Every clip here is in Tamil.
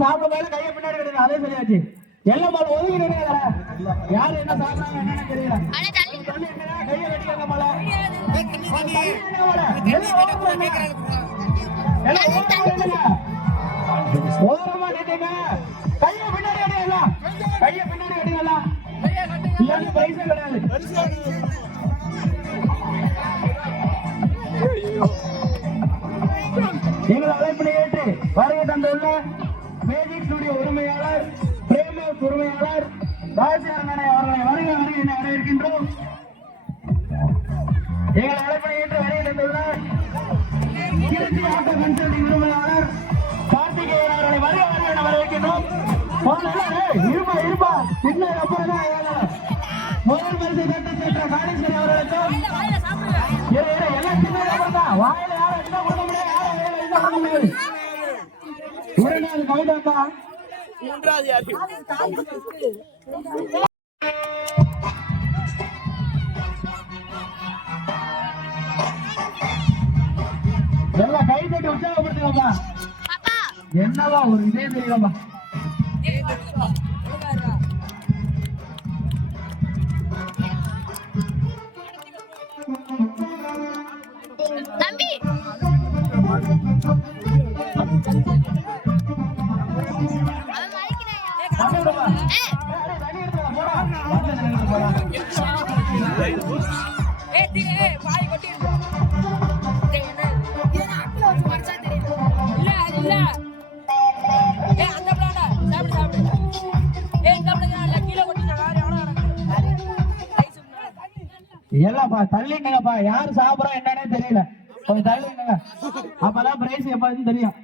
சாப்பிட மேல கையை பின்னாடி கிடையாது. அதே சரியாச்சு. எல்லாம் போல ஒதுக்கி யாரு என்ன சாப்பிடாங்க என்னன்னு தெரியல. கையை வெட்டிக்க மலை ஓரமா நின்றுங்க. கையை பின்னாடி அடிக்கலாம். கையை பின்னாடி அடிக்கலாம். இல்லைன்னு பைசா கிடையாது. எங்கள் அழைப்பினை ஏற்று வருகை தந்துள்ள மேஜிக் ஸ்டுடியோ உரிமையாளர் பிரேமோஸ் உரிமையாளர் ராஜேந்திரன் அவர்களை வருகை வருகை என வரவேற்கின்றோம். எங்கள் அழைப்பினை ஏற்று வருகை தந்துள்ள திருச்சி ஆட்டோ கன்சல்டிங் உரிமையாளர் கார்த்திகேயன் அவர்களை வருகை வருகை என வரவேற்கின்றோம். இருப்பா இருப்பா சின்ன அப்புறம் தான் முதல் பரிசை தட்டு சென்ற காளீஸ்வரி அவர்களுக்கும் எல்லாம் சின்ன அப்புறம் தான் வாயில யாரும் என்ன பண்ண முடியாது. இரண்டாவது கவிதாக்கா எல்லாம் கை தட்டி உற்சாகப்படுத்துங்கப்பா. என்னவா ஒரு இதே தெரியலப்பா. எல்லாப்பா தள்ளிங்கப்பா. யாரு சாப்பிடறோம் என்னன்னே தெரியல. கொஞ்சம் தள்ளிங்க. அப்பதான் பிரைஸ் எப்ப தெரியும்.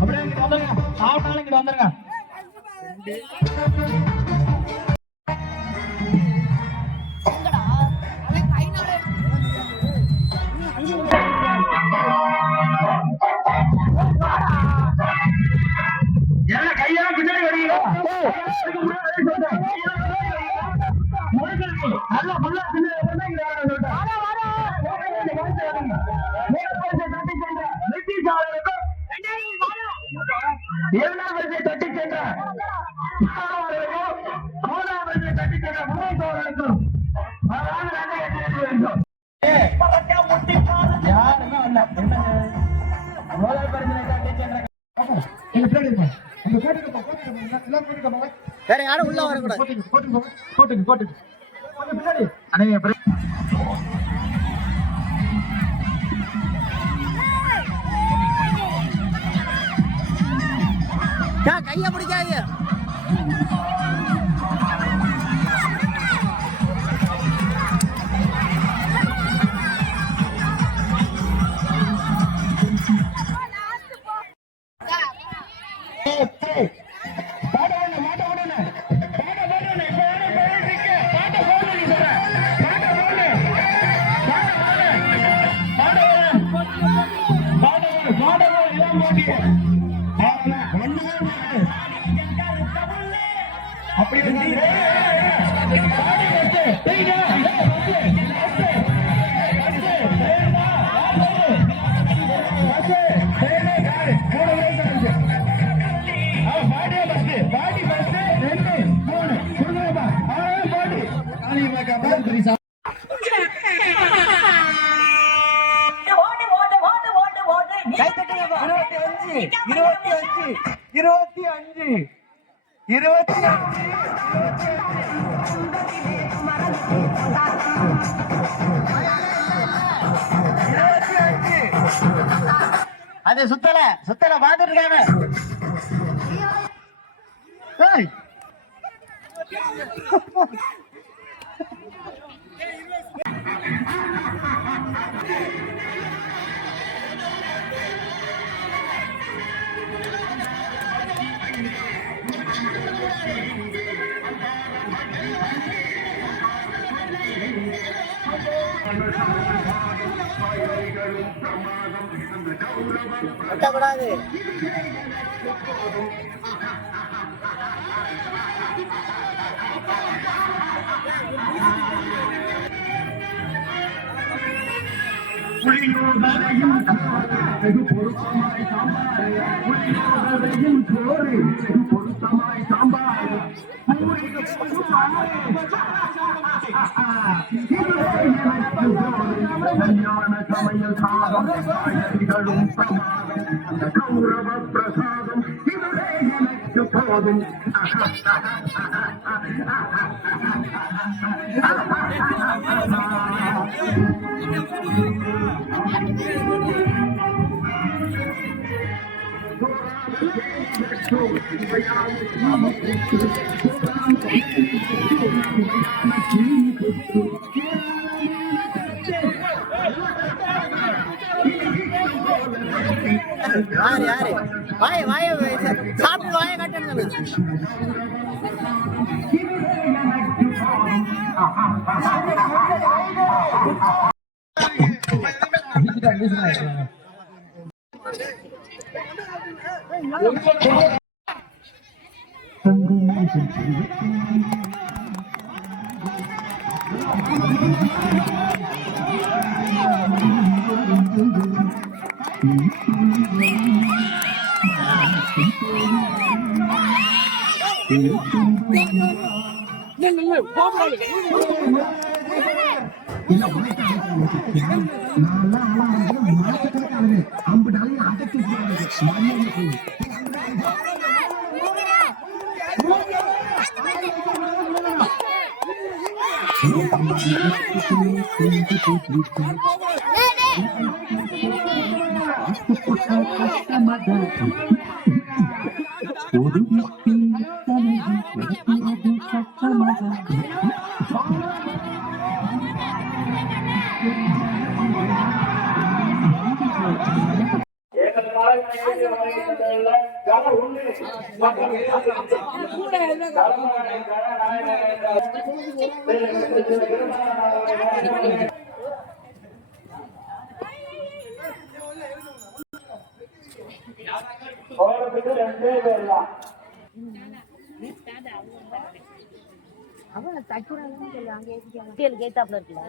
அப்படியே இங்கிட்டு வந்துருங்க. சாப்பிட்டாலும் இங்கிட்டு வந்துருங்க. எல்லாம் கையா பின்னாடி வரீங்களா? நல்லா முன்னா பின்னாடி இரண்டாம் வரிசை தட்டி சென்ற மூன்றாம் வரிசை தட்டி சென்ற முன்னேற்றவர்களுக்கும் யாருமே வரல. முதல் பரிசை தட்டி சென்ற வேற யாரும் உள்ள வரக்கூடாது. போட்டுக்கு கைய பிடிக்காது. அது சுத்தல பாத்துட்டு இருக்காங்க. கட்டக்கூடாது. புலியோதரையும் வெகு பொருத்தமாய் சாம்பார், புலியோதரையும் சோறு வெகு பொருத்தமாய் சாம்பார், கல்யாண சமையல் சாதம் காய்கறிகளும் பிரமாதம், அந்த கௌரவ பிரசாதம் இதுவே எனக்கு போதும். யாரு யாரு வாய வாய சாப்பிட்டு வாய கட்டணும். அவன் தக்குறாங்கன்னு சொல்லி அங்கே கேட்டாப்ல இருக்குல்ல,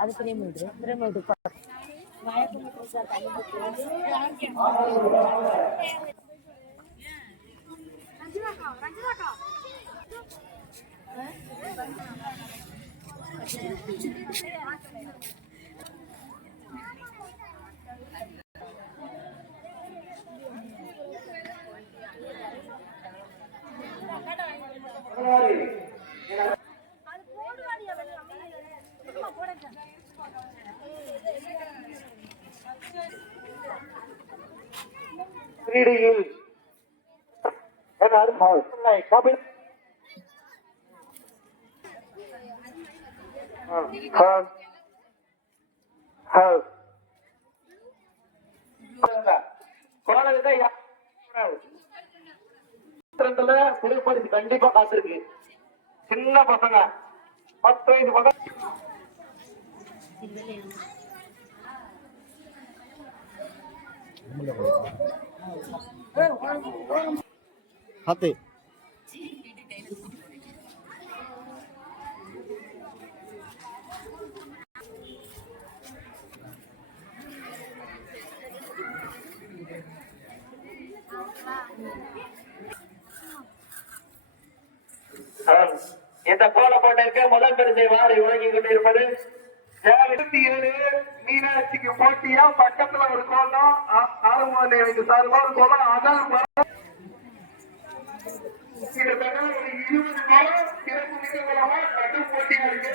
அது திரைமூட்டு கண்டிப்பா காத்திருக்கு. சின்ன பசங்க 10 வயசு பசங்க हाथे இந்த கோலப்பட்டிற்கு முதல் பரிசை வாரி வழங்கிக் கொண்டிருப்பது 27 மீனாட்சிக்கு போட்டியா பக்கத்துல ஒரு கோலம் ஆறுமுக சார்பா ஒரு கோலம் அதல் 20 கோலம் சிறப்பு மிக்க கோலமா கடும் போட்டியா இருக்கு.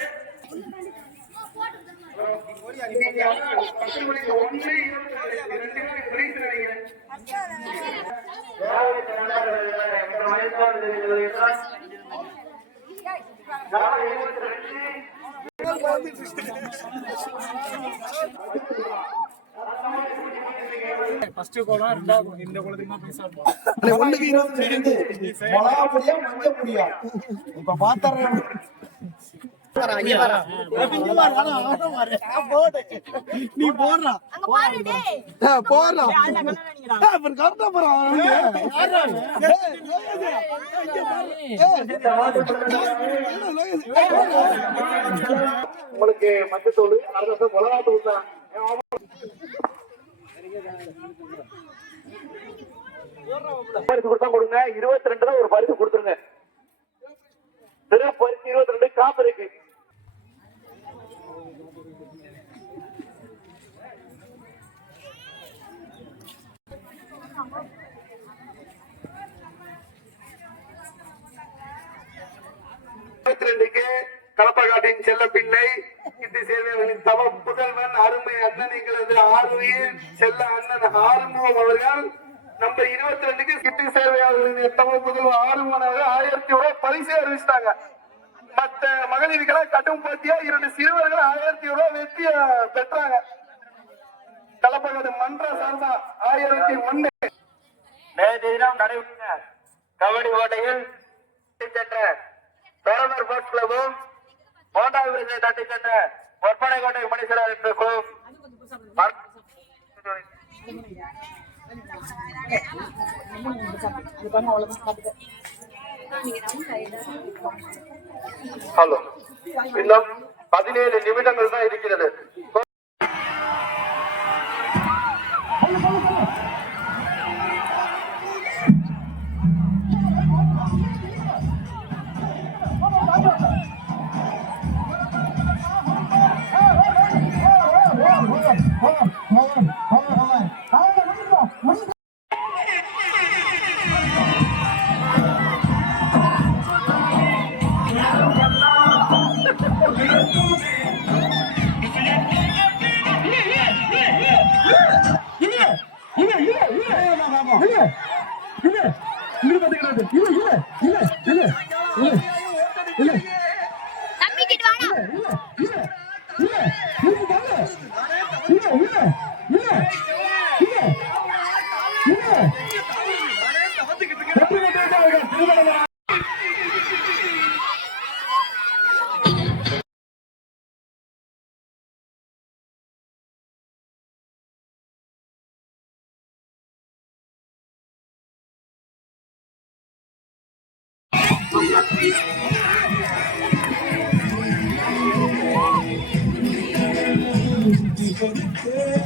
ஃபர்ஸ்ட் கோலம் ரெண்டாவது இந்த கோலத்துக்கு தான் பைசா ஒண்ணுக்கு 22 மொளகா பொடியா மஞ்சள் பொடியா இப்ப பாத்தறேன் நீ போடுறா போடுறா கரெக்டா உங்களுக்கு மஞ்சத்தூள் அடுத்த மிளகாத்தூள் தான் பரிசு கொடுத்தா கொடுங்க. 22 தான் ஒரு பரிசு கொடுத்துருங்க. பரிசு 22 காப்பு இருக்கு. களப்பகாட்டின் செல்ல பிள்ளை கிட்டி சேர்வைகளின் தவ புதல்வன் அருமை அண்ணன் எங்களது ஆர்வீர் செல்ல அண்ணன் ஆறுமுகம் அவர்கள் நம்பர் 22க்கு கிட்டி சேர்வையாளர்களின் தவ புதல்வன் ஆறுமுகம் அவர்கள் 1000 ரூபாய் பரிசு அறிவிச்சிட்டாங்க. மற்ற மகளிருக்கெல்லாம் கடும் போட்டியா 2 சிறுவர்கள் 1000 ரூபாய் வெற்றி பெற்றாங்க. களப்பகாடு மன்ற சார்பா 1001 நேற்று தினம் நடைபெற்ற கபடி போட்டியில் சென்ற பேரவர் போர்ட்ஸ் கிளப்பும் போண்டா விருதை தட்டி சென்ற ஒற்பனை கோட்டை மணிசரா என்றும் ஹலோ இன்னும் 17 நிமிடங்கள் தான் இருக்கிறது. Thank you.